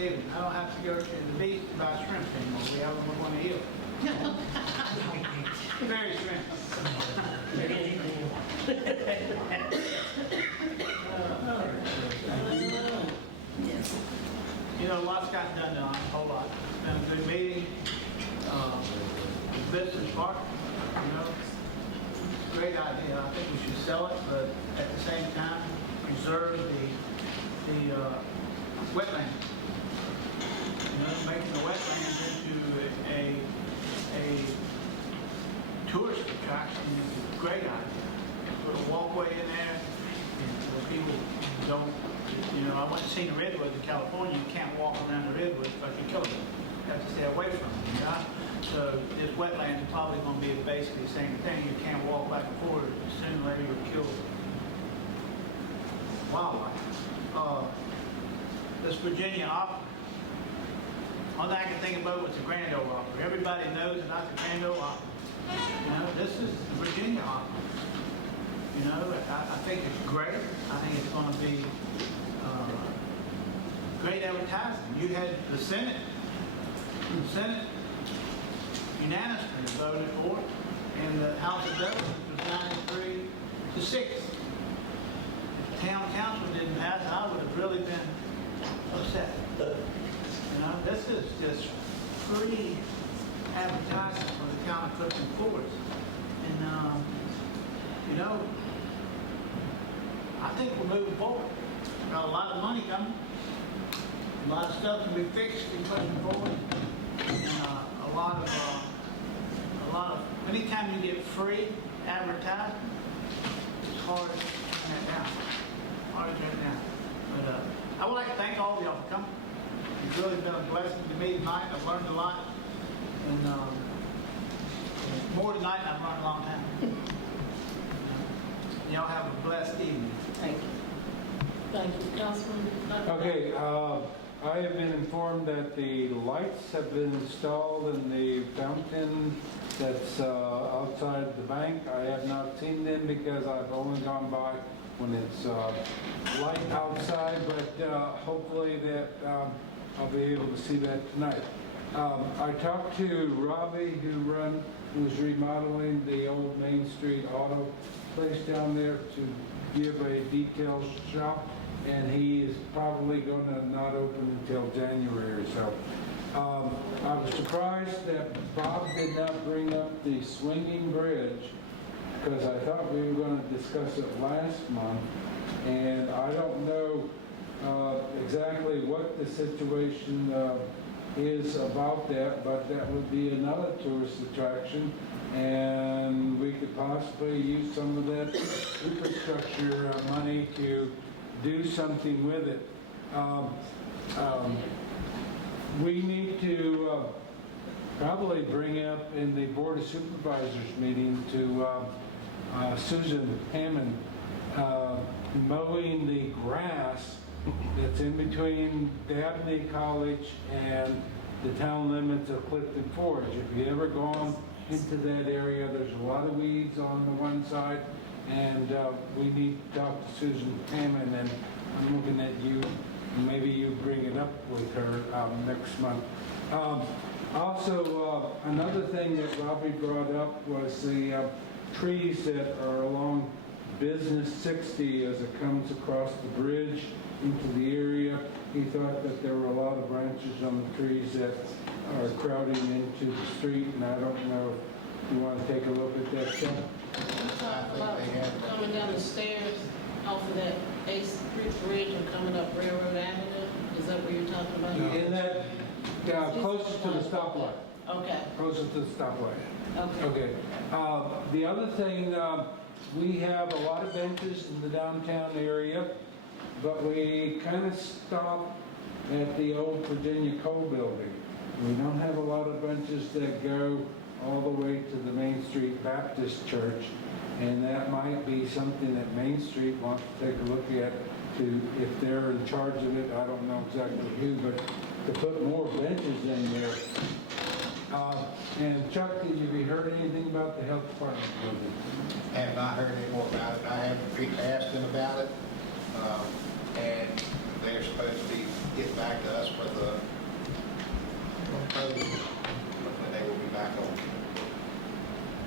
Thanksgiving. I don't have to go to the beach to buy shrimp anymore. We have them up on the hill. Very shrimp. You know, lots got done tonight, a whole lot. It's been a good meeting. Business park, you know, great idea. I think we should sell it, but at the same time, preserve the wetlands. You know, making the wetlands into a tourist attraction is a great idea. Put a walkway in there, and so people don't, you know, I went to see the redwoods in California. You can't walk around the redwoods because you kill them. You have to stay away from them, you know? So this wetland is probably going to be basically the same thing. You can't walk back and forth. Sooner or later you'll kill wildlife. This Virginia opera. All I can think about was the Grand Ole Opera. Everybody knows about the Grand Ole Opera. You know, this is the Virginia opera. You know, I think it's great. I think it's going to be great advertising. You had the Senate unanimously voted for it, and the House of Representatives was 93-6. If the town council didn't pass, I would have really been upset. You know, this is just free advertising for the town of Clifton Forge. And, you know, I think we're moving forward. Got a lot of money coming. A lot of stuff can be fixed in Clifton Forge. And a lot of, anytime you get free advertising, it's hard to turn that down. Hard to turn it down. But I would like to thank all of y'all for coming. It's really been a blessing to me tonight. I've learned a lot. And more tonight than I've learned in a long time. Y'all have a blessed evening. Thank you. Thank you, Councilman. Okay, I have been informed that the lights have been installed in the fountain that's outside the bank. I have not seen them because I've only gone by when it's light outside, but hopefully that I'll be able to see that tonight. I talked to Robbie, who's remodeling the old Main Street auto place down there, to give a detailed shop, and he is probably going to not open until January or so. I was surprised that Bob did not bring up the swinging bridge, because I thought we were going to discuss it last month, and I don't know exactly what the situation is about that, but that would be another tourist attraction, and we could possibly use some of that infrastructure money to do something with it. We need to probably bring up in the Board of Supervisors meeting to Susan Hammond mowing the grass that's in between Dabney College and the town limits of Clifton Forge. If you've ever gone into that area, there's a lot of weeds on the one side, and we need to talk to Susan Hammond, and I'm looking at you. Maybe you bring it up with her next month. Also, another thing that Robbie brought up was the trees that are along Business 60 as it comes across the bridge into the area. He thought that there were a lot of branches on the trees that are crowding into the street, and I don't know if you want to take a look at that stuff. You talking about coming down the stairs off of that 8th Street Bridge and coming up Railroad Avenue? Is that what you're talking about? In that, closer to the stoplight. Okay. Closer to the stoplight. Okay. Okay. The other thing, we have a lot of benches in the downtown area, but we kind of stop at the old Virginia Coal Building. We don't have a lot of benches that go all the way to the Main Street Baptist Church, and that might be something that Main Street wants to take a look at, if they're in charge of it. I don't know exactly who, but to put more benches in there. And Chuck, have you heard anything about the health department building? Have not heard any more about it. I have asked them about it, and they're supposed to be getting back back to us for the proposal when they will be back on.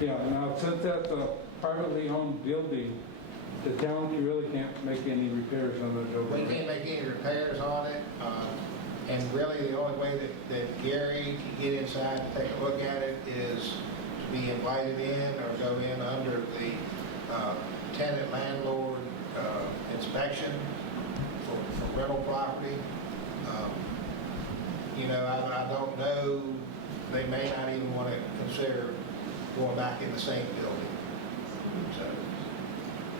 Yeah, now since that's a privately owned building, the town really can't make any repairs on the We building. can't make any repairs on it, and really the only way that Gary can get inside to take a look at it is to be invited in or go in under the tenant landlord inspection for rental property. You know, I don't know, they may not even want to consider going back in the same building. So,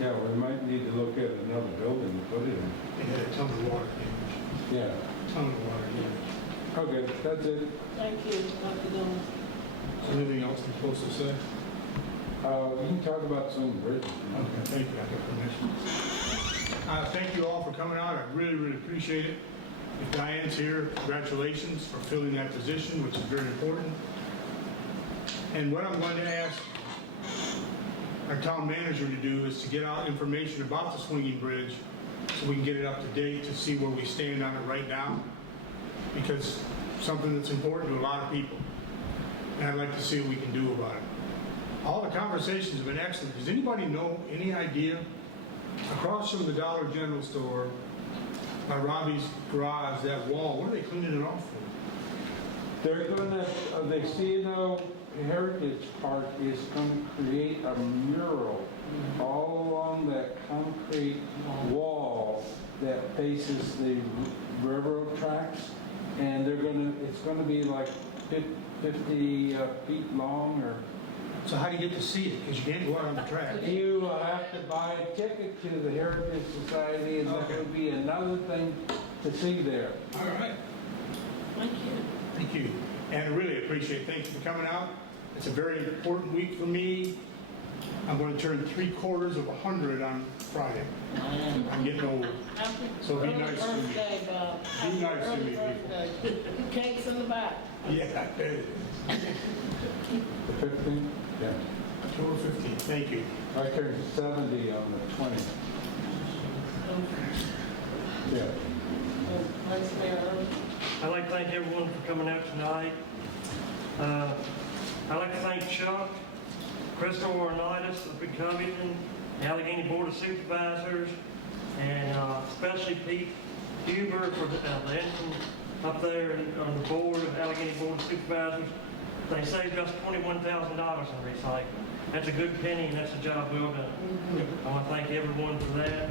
Yeah, we might need to look at another building to put it in. They had a ton of water damage, Yeah, ton of water damage. okay, that's it. Thank you, Dr. Dillon. Is there anything else you're supposed to say? We can talk about some bridges. Okay, thank you, I got permission. Thank you all for coming out, I really, really appreciate it. If Diane's here, congratulations for filling that position, which is very important. And what I'm going to ask our town manager to do is to get out information about the swinging bridge so we can get it up to date to see where we stand on it right now, because something that's important to a lot of people. And I'd like to see what we can do about it. All the conversations have been excellent. Does anybody know any idea? Across from the Dollar General store, by Robbie's garage, that wall, what are they cleaning it off for? They're gonna, the CNO Heritage Park is gonna create a mural all along that concrete wall that faces the railroad tracks. And it's gonna be like 50 feet long or. So how do you get to see it? Because you can't go out on the track. You have to buy a ticket to the Heritage Society, and Okay. that would be another thing to see there. All right. Thank you. Thank you. And I really appreciate it. Thank you for coming out. It's a very important week for me. I'm going to turn 3/4 on Friday. I'm getting old. So be nice to me. Birthday, Bob. Be nice to me, Birthday. Cake's in the back. Yeah, I bet it is. The 15th? Yeah. October 15th. Thank you. I turned 70 on the 20th. Yeah. Vice Mayor Earl. I'd like to thank everyone for coming out tonight. I'd like to thank Chuck, Crystal Ornitis up in Covington, the Allegheny Board of Supervisors, and especially Pete Huber for the ensign up there on the board of Allegheny Board of Supervisors. They saved us $21,000 in recycling. That's a good penny, and that's a job well done. I want to thank everyone for that.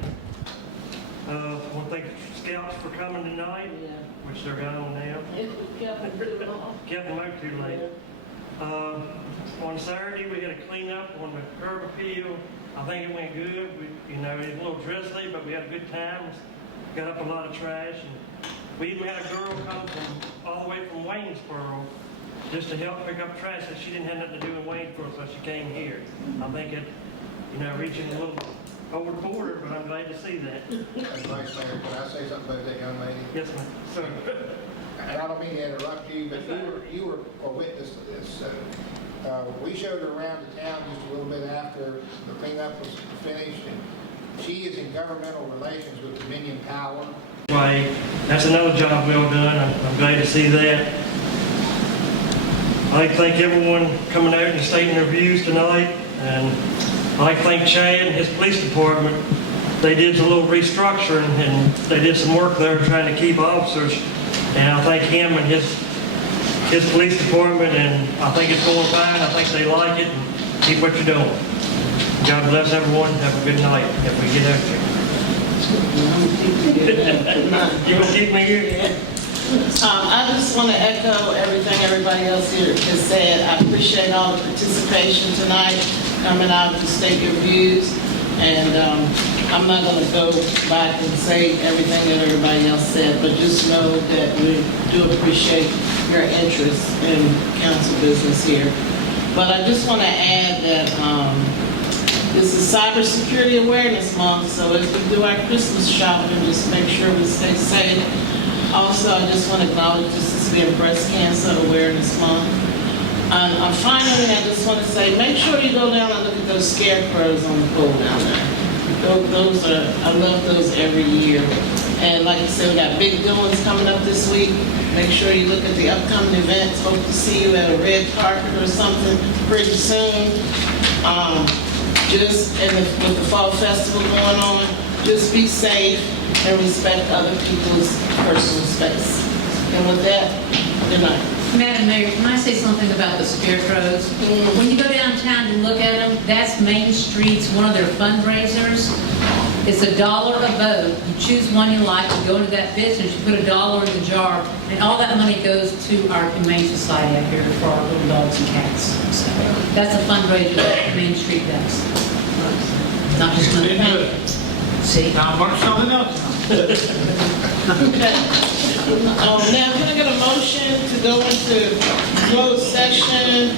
I want to thank the Scouts for coming tonight, Yeah. which they're gone now. Kept it too long. Kept them out too late. On Saturday, we had a cleanup on the curb appeal. I think it went good. It was a little drizzly, but we had a good time. Got up a lot of trash. And we even had a girl come all the way from Waynesboro just to help pick up trash that she didn't have nothing to do in Waynesboro, so she came here. I think it, reaching a little over the border, but I'm glad to see that. Vice Mayor, can I say something about that young lady? Yes, ma'am. So, And I don't mean to interrupt you, but you were a witness to this. We showed her around the town just a little bit after the cleanup was finished, and she is in governmental relations with Dominion Power. anyway, that's another job well done. I'm glad to see that. I'd like to thank everyone coming out and stating their views tonight. And I'd like to thank Chad and his police department. They did a little restructuring and they did some work there trying to keep officers. And I thank him and his police department, and I think it's going fine. I think they like it, and keep what you're doing. God bless everyone. Have a good night if we get out there. You gonna keep me here? I just want to echo everything everybody else here has said. I appreciate all the participation tonight, coming out to state your views. And I'm not going to go back and say everything that everybody else said, but just know that we do appreciate your interest in council business here. But I just want to add that this is Cybersecurity Awareness Month, so as we do our Christmas shopping, just make sure we stay safe. Also, I just want to acknowledge this is being Breast Cancer Awareness Month. And finally, I just want to say, make sure you go down and look at those scarecrows on the pole down there. Those are, I love those every year. And like I said, we got big doings coming up this week. Make sure you look at the upcoming events. Hope to see you at a red carpet or something pretty soon. With the fall festival going on, just be safe and respect other people's personal space. And with that, good night. Madam Mayor, can I say something about the scarecrows? When you go downtown and look at them, that's Main Street's one of their fundraisers. It's $1 a vote. You choose one you like, you go into that business, you put $1 in the jar, and all that money goes to our Humane Society out here for our little dogs and cats. So that's a fundraiser that Main Street does. Not just money. Didn't do it. See? Now, learn something else now. Okay. Now, can I get a motion to go into closed session